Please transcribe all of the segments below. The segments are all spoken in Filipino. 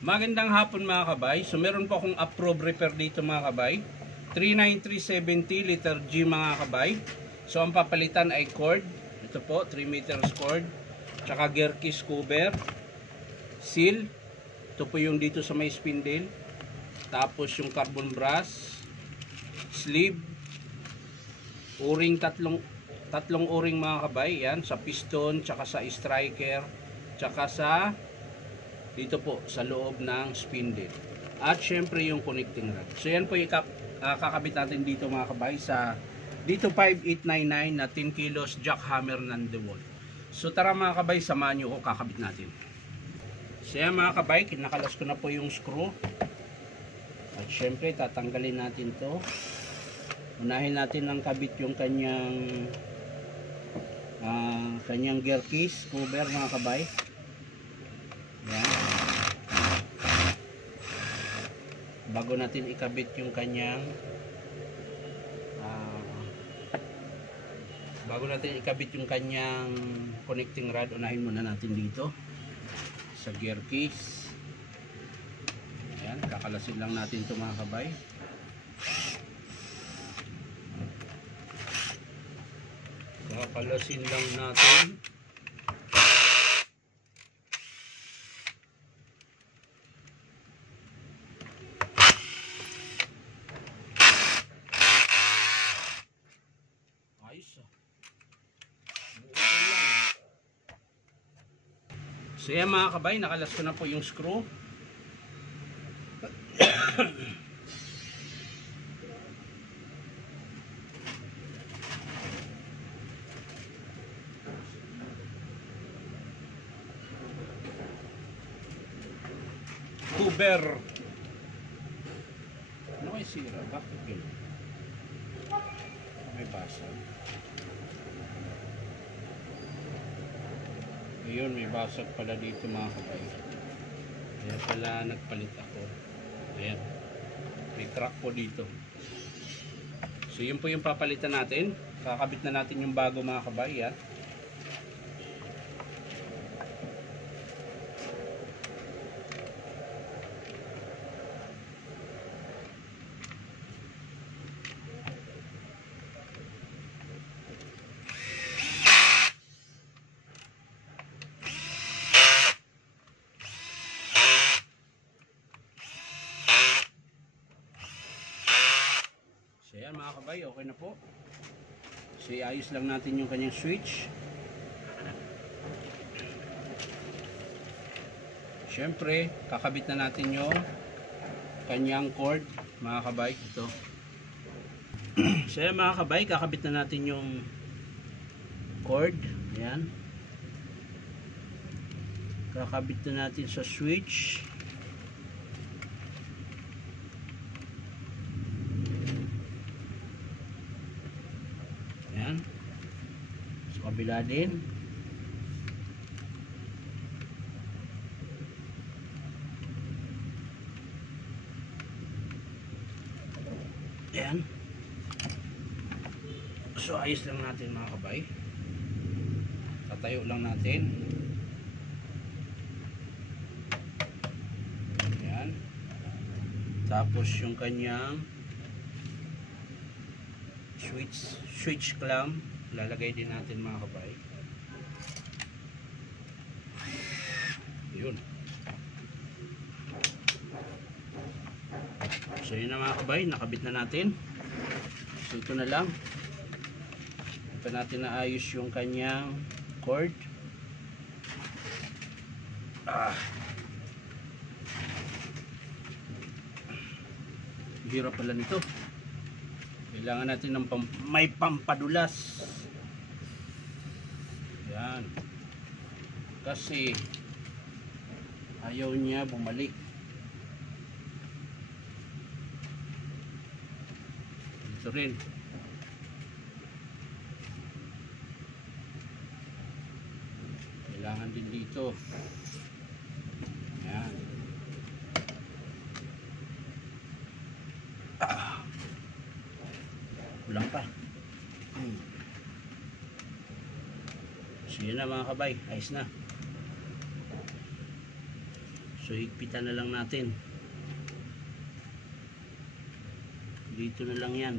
Magandang hapon mga kabay. So meron po akong approved repair dito mga kabay. 39370 liter G mga kabay. So ang papalitan ay cord. Ito po 3 meters cord. Tsaka gear case cover. Seal. Ito po yung dito sa may spindle. Tapos yung carbon brass. Sleeve. O-ring tatlong o-ring mga kabay. Yan sa piston, tsaka sa striker, tsaka sa dito po sa loob ng spindle. At syempre yung connecting rod. So yan po yung kakabit natin dito mga kabay sa dito 5899 na 10 kilos jackhammer ng DeWalt. So tara mga kabay, samahan nyo ko, kakabit natin. So yan mga kabay, kinakalas ko na po yung screw. At syempre tatanggalin natin to. Unahin natin ng kabit yung kanyang gear case cover mga kabay. Yan. Bago natin ikabit yung kanyang connecting rod, unahin muna natin dito sa gear case. Ayan, kakalasin lang natin ito mga kabay. Kakalasin lang natin. So yan mga kabay, nakalas ko na po yung screw. Cover. Ano kayo sira? Bakit yun? May basag. Ayun, may basag pala dito mga kabay. Kaya pala nagpalit ako. Ayan. May crack po dito. So yun po yung papalitan natin. Kakabit na natin yung bago mga kabay. Yan. So yan mga kabay, okay na po. So iayos lang natin yung kanyang switch. Siyempre, kakabit na natin yung kanyang cord mga kabay. Ito. So yan mga kabay, kakabit na natin yung cord. Ayan. Kakabit na natin sa switch. So kabila din. Ayan. So ayos lang natin mga kabay. Tatayo lang natin. Ayan. Tapos yung kanyang switch clamp lalagay din natin mga kabay. Yun. So yun na mga kabay, nakabit na natin. So ito na lang. Ito natin naayos yung kanyang cord. Hirap pala nito. Kailangan natin ng may pampadulas. Yan. Kasi ayaw niya bumalik. Ito rin. Kailangan din dito. Yan. Kulang pa. So yun na mga kabay, ayos na. So So higpitan na lang natin. Dito na lang yan.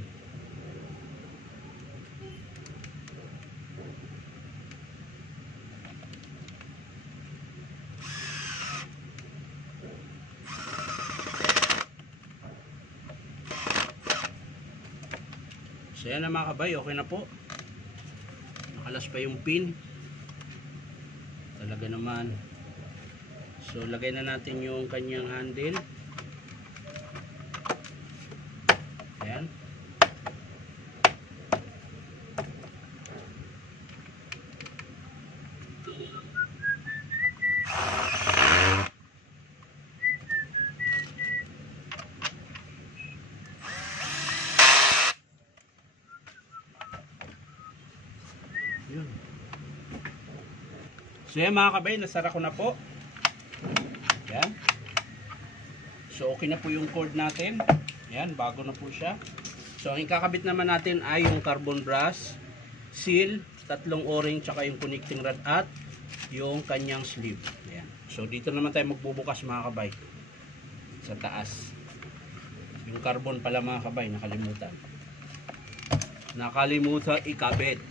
So yan na mga kabay, okay na po. Nakalas pa yung pin. Talaga naman. So lagay na natin yung kanyang handle. Ayan. Yun. So yan mga kabay, nasara ko na po. Yan. So okay na po yung cord natin. Yan, bago na po siya. So ang ikakabit naman natin ay yung carbon brass, seal, tatlong o-ring, tsaka yung connecting rod at yung kanyang sleeve. Yan. So dito naman tayo magbubukas mga kabay. Sa taas. Yung carbon pala mga kabay, nakalimutan. Nakalimutan ikabit.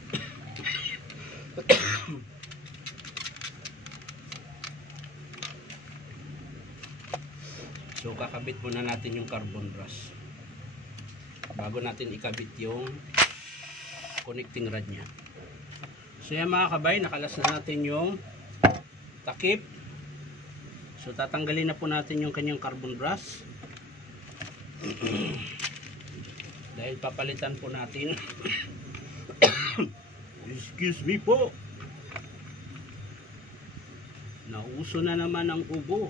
So kakabit muna natin yung carbon brass bago natin ikabit yung connecting rod nya. So yan mga kabay, nakalas na natin yung takip. So tatanggalin na po natin yung kanyang carbon brass dahil papalitan po natin. Excuse me po, nauso na naman ang ubo.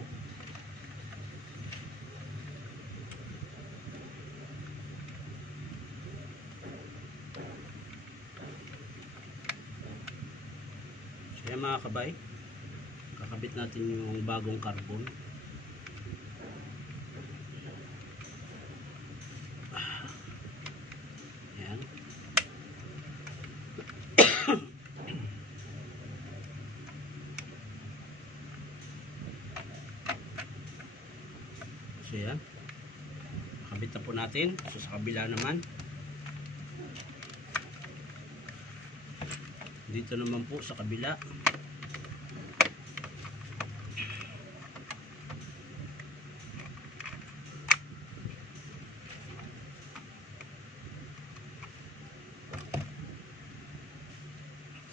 Kaya mga kabay, kakabit natin yung bagong carbon. Ayan. So yan, kakabit na po natin. So sa kabila naman, dito naman po sa kabila.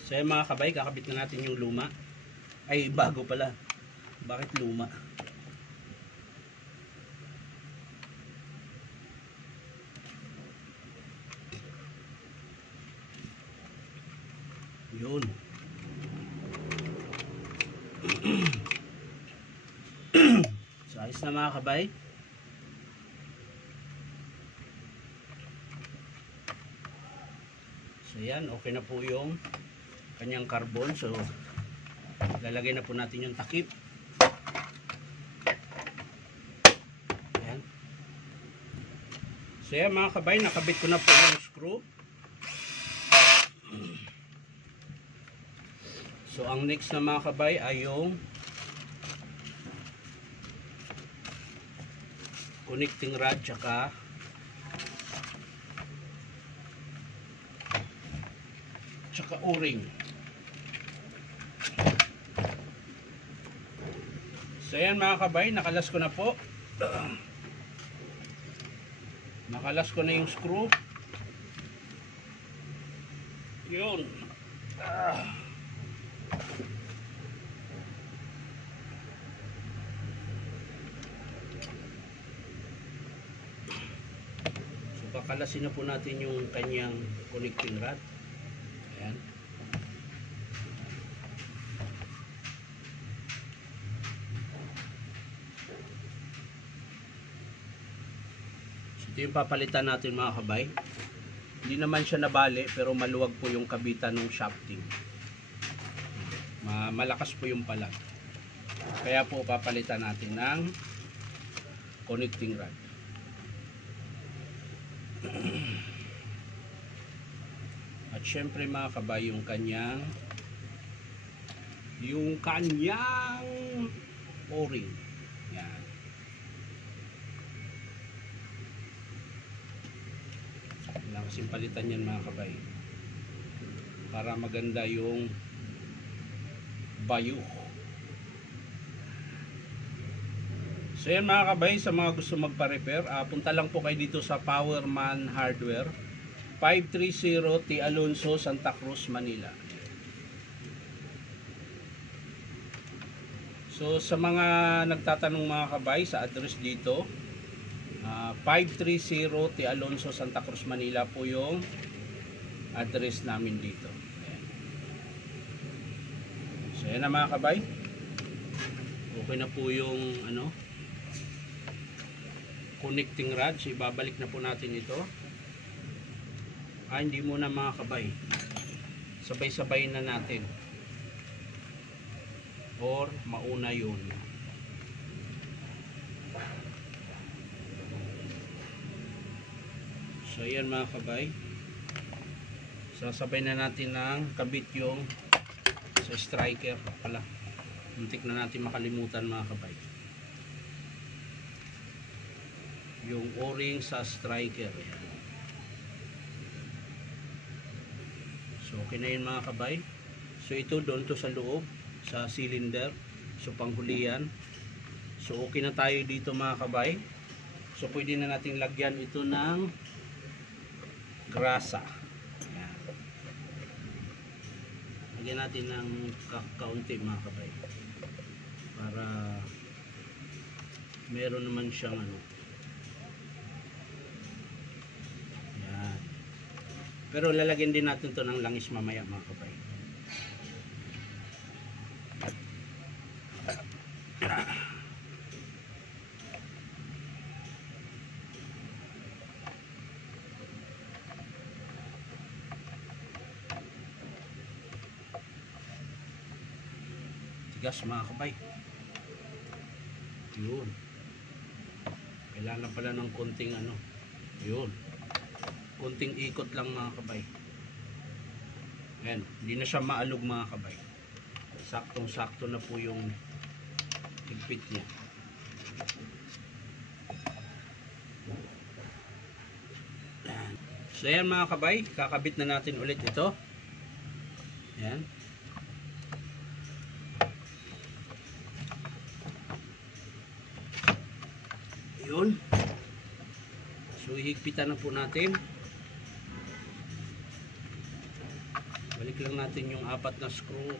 So yung mga kabay, kakabit na natin yung luma. Ay, bago pala. Bakit luma? Yun. So ayos na mga kabay. So yan, okay na po yung kanyang carbon. So lalagay na po natin yung takip. Ayan. So yan mga kabay, nakabit ko na po yung screw. So ang next na mga kabay ay yung connecting rod tsaka o-ring. So yan mga kabay, nakalas ko na po. Nakalas ko na yung screw. Yun. So kakalasin na po natin yung kanyang connecting rod. Ayan. Ito yung papalitan natin mga kabay. Hindi naman siya nabali pero maluwag po yung kabitan ng shafting. Malakas po yung palag. Kaya po papalitan natin ng connecting rod. At syempre mga kabay, yung kanyang o-ring. Yan. Kailangan kasing palitan yan mga kabay. Para maganda yung bayo. So yan mga kabay, sa mga gusto magpa-repair, punta lang po kayo dito sa Powerman Hardware, 530 T. Alonso, Santa Cruz, Manila. So sa mga nagtatanong mga kabay sa address dito, 530 T. Alonso, Santa Cruz, Manila po yung address namin dito. Ayan. So yan na mga kabay. Okay na po yung connecting rod. So ibabalik na po natin ito. Hindi muna mga kabay. Sabay-sabay na natin. Or mauna yun. So ayan mga kabay, sasabay na natin ng kabit yung sa striker pala. Muntik na natin makalimutan mga kabay, yung o-ring sa striker. Ayan. So okay na yun mga kabay. So ito doon to sa loob sa cylinder, so panghuli yan. So okay na tayo dito mga kabay. So pwede na nating lagyan ito ng grasa. Ayan. Lagyan natin ng kaunti mga kabay para meron naman siyang Ayan. Pero lalagyan din natin to ng langis mamaya mga kabay. Tigas mga kabay. Yun. Kailangan pala ng konting yun. Konting ikot lang mga kabay. Ayan. Hindi na siya maalog mga kabay. Saktong sakto na po yung higpit niya. Ayan. So ayan mga kabay, kakabit na natin ulit ito. Ayan. Yun. So higpitan na po natin. Balik lang natin yung 4 na screw,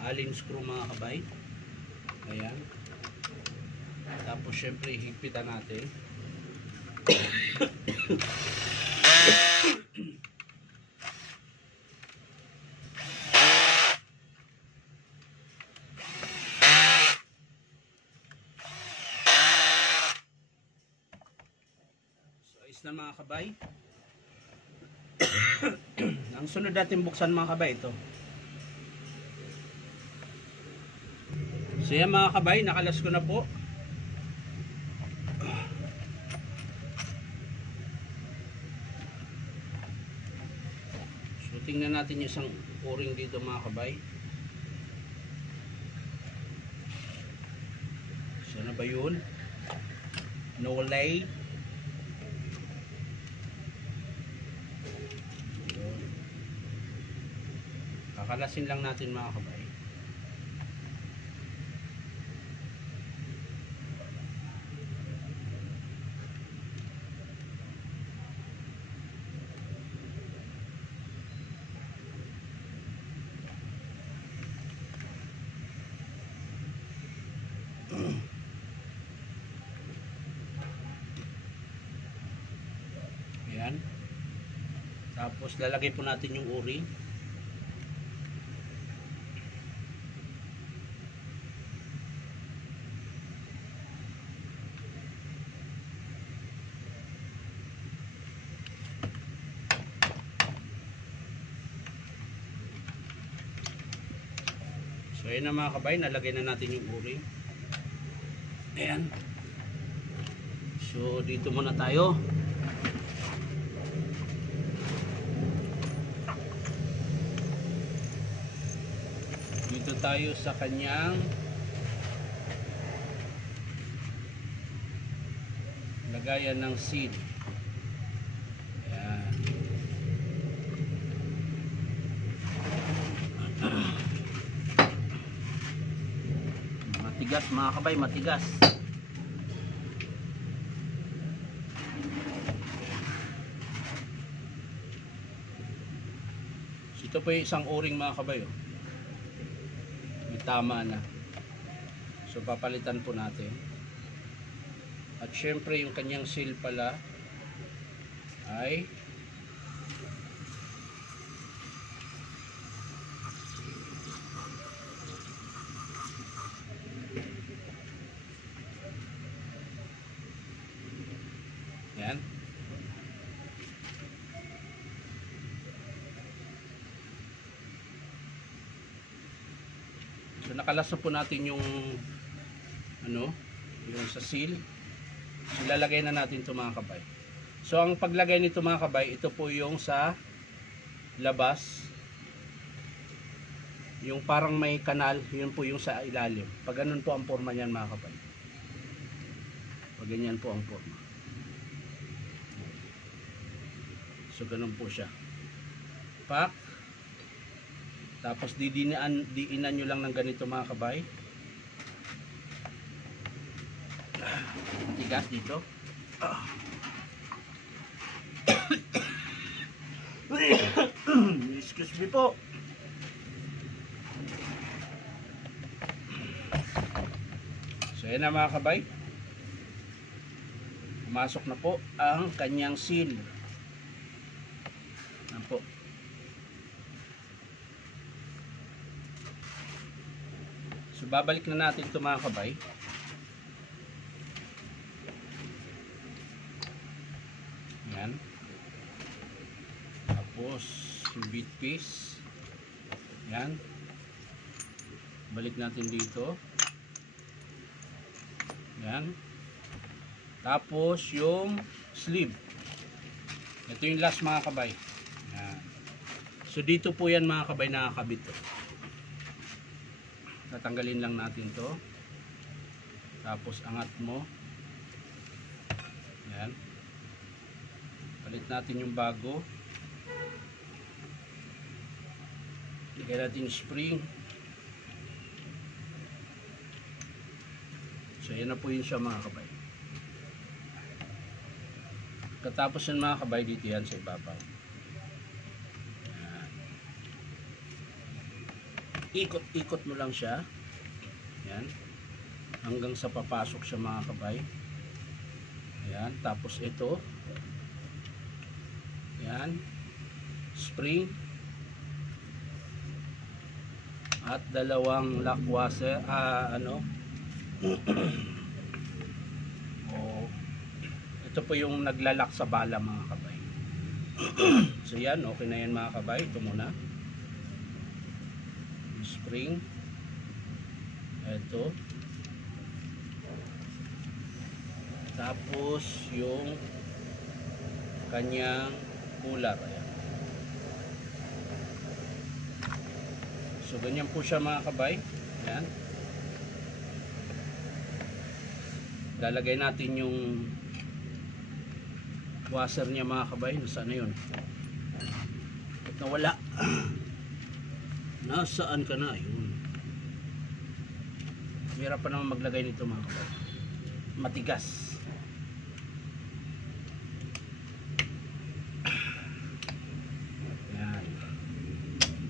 allen screw mga kabay. Ayan. Tapos syempre higpitan natin. Na mga kabay. Ang sunod natin buksan mga kabay ito. So yan mga kabay, nakalas ko na po. So tingnan natin yung isang o-ring dito mga kabay. So ano ba yun? No lay. Kakalasin lang natin mga kabay. Ayan. Tapos lalagay po natin yung o-ring. So ayan na mga kabay, nalagay na natin yung o-ring. Ayan. So dito muna tayo. Dito tayo sa kanyang lagayan ng seed. Yan. Matigas mga kabay, matigas. Ito po yung isang o-ring mga kabay. Oh. May tama na. So papalitan po natin. At syempre yung kanyang seal pala ay yan. So nakalas na po natin yung yung sa seal. So lalagay na natin ito mga kabay. So ang paglagay nito mga kabay, ito po yung sa labas. Yung parang may kanal, yun po yung sa ilalim. Pag ganun po ang forma niyan mga kabay. Pag ganyan po ang forma. So ganun po siya. Pak. Tapos diinan nyo lang ng ganito mga kabay. Tigas dito. Excuse me po. So yan na mga kabay. Pumasok na po ang kanyang seal. Yan po. So babalik na natin ito mga kabay. Yan. Tapos yung bead piece. Yan. Balik natin dito. Yan. Tapos yung sleeve. Ito yung last mga kabay. Yan. So dito po yan mga kabay nakakabit to. Tatanggalin lang natin to. Tapos angat mo. Yan. Palit natin yung bago. Lagay natin yung spring. So yan na po yun siya mga kabay. Katapos yan mga kabay, dito yan sa ibabaw. Ikot-ikot mo lang siya. Yan. Hanggang sa papasok siya mga kabay. Yan. Tapos ito. Yan. Spring. At dalawang lock washer. Ito po yung naglalak sa bala mga kabay. So yan. Okay na yan mga kabay. Ito muna. Spring. Ito. Tapos yung kanyang cooler. Ayan. So ganyan po siya mga kabay. Ayan. Lalagay natin yung washer niya mga kabay. Nasaan na yun? At nawala. Nasaan ka na? Yun. Hirap pa naman maglagay nito mga kabay. Matigas. Yan.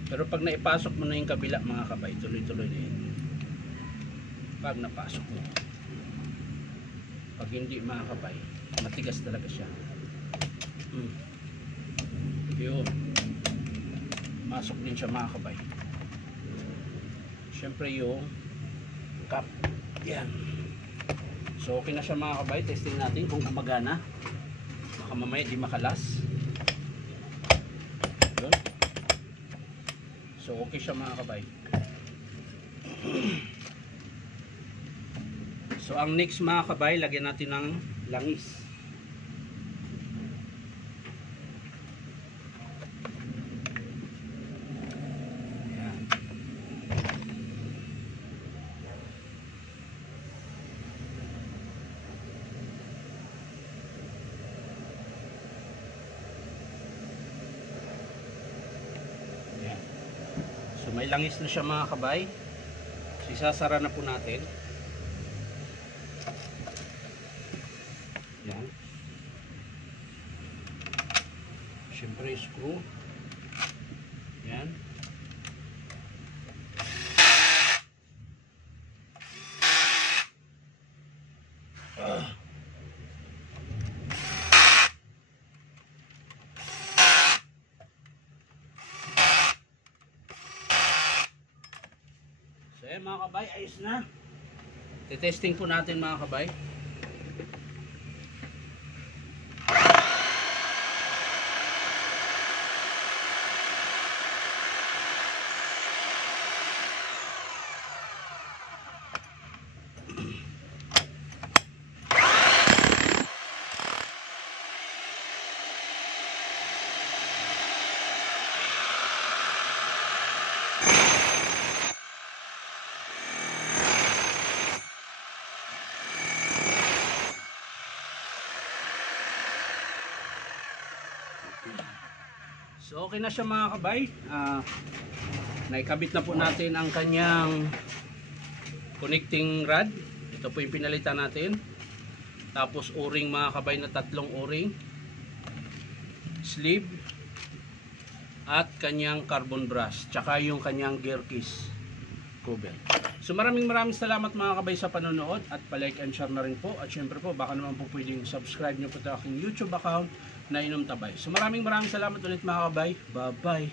Pero pag naipasok mo na yung kabila mga kabay, tuloy-tuloy na yun. Pag napasok mo. Pag hindi mga kabay, matigas talaga siya. Yun. Masok din siya mga kabay. Siyempre yung cap. Yan. So okay na siya mga kabay. Testing natin kung gumagana. Baka mamaya di makalas. Yun. So okay siya mga kabay. So ang next mga kabay, lagyan natin ng langis. langis na siya mga kabay. Isasara na po natin. Yan. Siyempre screw. Yan. So yan mga kabay, ayos na. Testing po natin mga kabay. So okay na siya mga kabay. Naikabit na po natin ang kanyang connecting rod. Ito po yung pinalitan natin. Tapos o-ring mga kabay na 3 o-ring. Sleeve. At kanyang carbon brush. Tsaka yung kanyang gear keys cover. So maraming salamat mga kabay sa panonood. At palike and share na rin po. At syempre po baka naman po pwedeng subscribe nyo po sa aking YouTube account na Inom Tabay. So maraming salamat ulit mga kabay. Bye bye.